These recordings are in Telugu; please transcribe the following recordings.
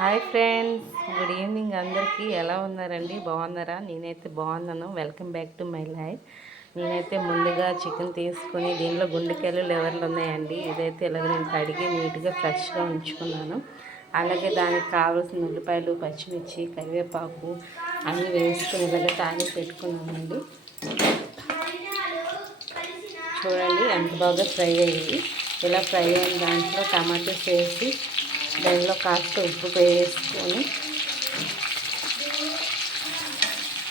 Hi friends, good evening. అందరికీ ఎలా ఉన్నారండి? బాగున్నారా? నేనైతే బాగున్నాను. Welcome back to my life. నేనైతే ముందుగా చికెన్ తీసుకొని దీనిలో గుండెకాయలు లెవర్లు ఉన్నాయండి. ఇదైతే ఇలాగ నేను కడిగి నీట్గా ఫ్రెష్గా ఉంచుకున్నాను. అలాగే దానికి కావాల్సిన ఉల్లిపాయలు, పచ్చిమిర్చి, కరివేపాకు అన్నీ వేసుకుని ఇలాగ తాగి పెట్టుకున్నానండి. చూడండి ఎంత బాగా ఫ్రై అయ్యి. ఇలా ఫ్రై అయిన దాంట్లో టమాటోస్ వేసి దానిలో కాస్త ఉప్పు వేసుకొని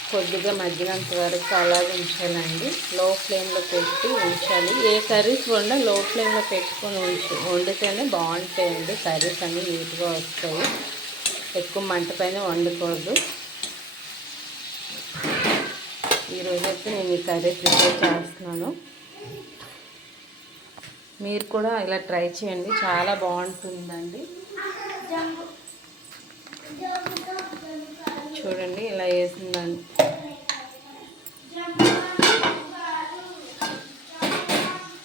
కొద్దిగా మగ్గినంత వరకు అలాగే ఉంచాలండి. లో ఫ్లేమ్లో పెట్టి ఉంచాలి. ఏ కర్రీస్ వండా లో ఫ్లేమ్లో పెట్టుకొని వండితేనే బాగుంటాయండి. కర్రీస్ అన్నీ నీట్గా వస్తాయి. ఎక్కువ మంట పైన వండకూడదు. ఈరోజైతే నేను ఈ కర్రీ ప్రిపేర్ చేస్తున్నాను. మీరు కూడా ఇలా ట్రై చేయండి, చాలా బాగుంటుందండి. చూడండి ఇలా వేసిందండి.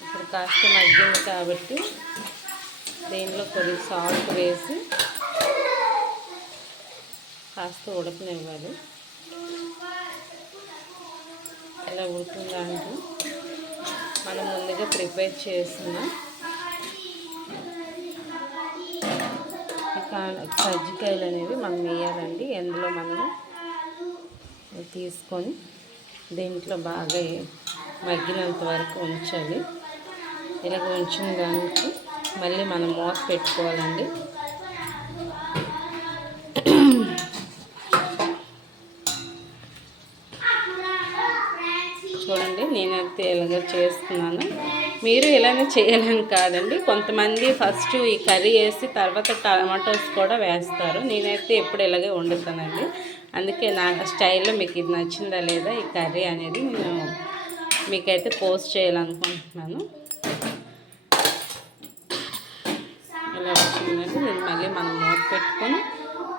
ఇప్పుడు కాస్త మగ్గింది కాబట్టి దీనిలో కొద్దిగా సాల్ట్ వేసి కాస్త ఉడకనివ్వాలి. ఇలా ఉడుకుందాంటూ మనం ముందుగా ప్రిపేర్ చేసిన కజ్జికాయలు అనేవి మనం వేయాలండి. ఎందులో మనము తీసుకొని దీంట్లో బాగా మగ్గినంత వరకు ఉంచాలి. ఇలాగ ఉంచిన దానికి మళ్ళీ మనం మూత పెట్టుకోవాలండి. చూడండి నేనైతే ఇలాగ చేస్తున్నాను. మీరు ఇలానే చేయాలని కాదండి. కొంతమంది ఫస్ట్ ఈ కర్రీ వేసి తర్వాత టమాటోస్ కూడా వేస్తారు. నేనైతే ఎప్పుడు ఇలాగే వండుతానండి. అందుకే నా స్టైల్లో మీకు ఇది నచ్చిందా లేదా ఈ కర్రీ అనేది నేను మీకైతే పోస్ట్ చేయాలనుకుంటున్నాను. ఇలా వచ్చిందండి. నేను మళ్ళీ మనం మూత పెట్టుకొని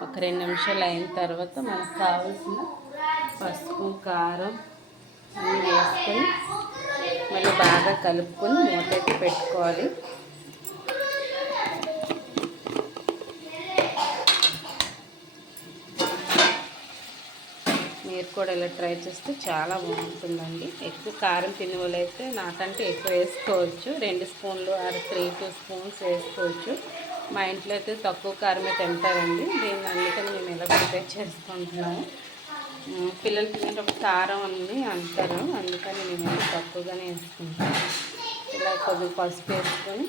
ఒక 2 నిమిషాలు అయిన తర్వాత మనకు కావాల్సిన పసుపు, కారం అన్నీ వేసుకొని మళ్ళీ బాగా కలుపుకొని మూతైతే పెట్టుకోవాలి. మీరు కూడా ఇలా ట్రై చేస్తే చాలా బాగుంటుందండి. ఎక్కువ కారం తినే వాళ్ళు అయితే నాకంటే ఎక్కువ వేసుకోవచ్చు. 2 స్పూన్లు ఆర్ 3-2 స్పూన్స్ వేసుకోవచ్చు. మా ఇంట్లో అయితే తక్కువ కారమే తింటారండి. దీన్ని అందుకని మేము ఇలా ప్రిపేర్ చేసుకుంటున్నాము. పిల్లలు తినేటప్పుడు కారం అని అంటారు, అందుకని నేను తక్కువగానే వేసుకుంటాను. ఇలా కొద్దిగా పసుపు వేసుకొని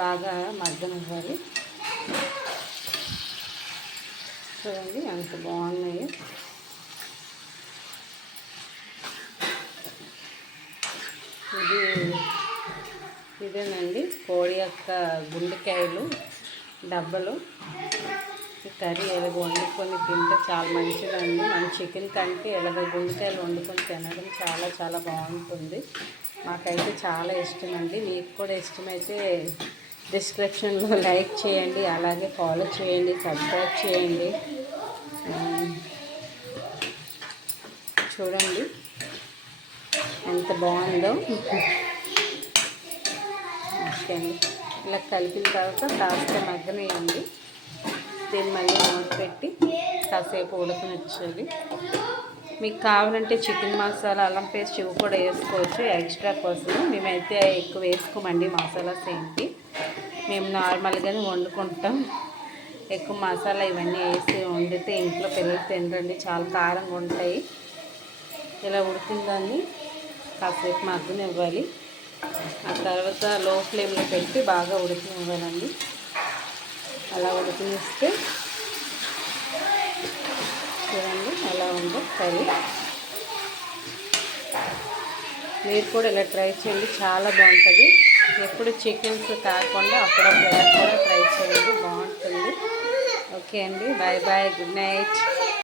బాగా మగ్గనివ్వాలి. చూడండి ఎంత బాగున్నాయి. ఇదేనండి కోడి యొక్క గుండెకాయలు డబ్బలు. ఈ కర్రీ ఎలాగ వండుకొని తింటే చాలా మంచిదండి. మన చికెన్ కంటే ఎలాగ గుండెకాయలు వండుకొని తినడం చాలా చాలా బాగుంటుంది. మాకైతే చాలా ఇష్టమండి. మీకు కూడా ఇష్టమైతే డిస్క్రిప్షన్లో లైక్ చేయండి, అలాగే ఫాలో చేయండి, సబ్స్క్రైబ్ చేయండి. చూడండి ఎంత బాగుందో. ఓకే అండి, ఇలా కలిపిన తర్వాత కాస్త మగ్గనియండి. దీన్ని మళ్ళీ మూత పెట్టి కాసేపు ఉడకనిచ్చాలి. మీకు కావాలంటే చికెన్ మసాలా, అల్లం పేస్ట్ ఇవి కూడా వేసుకోవచ్చు ఎక్స్ట్రా కోసం. మేమైతే ఎక్కువ వేసుకోమండి మసాలాస్ ఏంటి. మేము నార్మల్గానే వండుకుంటాం. ఎక్కువ మసాలా ఇవన్నీ వేసి వండితే ఇంట్లో పిల్లలు తినరండి, చాలా కారంగా ఉంటాయి. ఇలా ఉడికిందాన్ని కాసేపు మగ్గనివ్వాలి. ఆ తర్వాత లో ఫ్లేమ్లో పెట్టి బాగా ఉడికినివ్వాలండి. అలా ఉడికినిస్తే చూడండి ఎలా ఉందో కర్రీ. మీరు కూడా ఇలా ట్రై చేయండి, చాలా బాగుంటుంది. ఎప్పుడు చికెన్స్ కాకుండా అప్పుడప్పుడు ఇలా కూడా ట్రై చేయండి, బాగుంటుంది. ఓకే అండి, బాయ్ బాయ్, గుడ్ నైట్.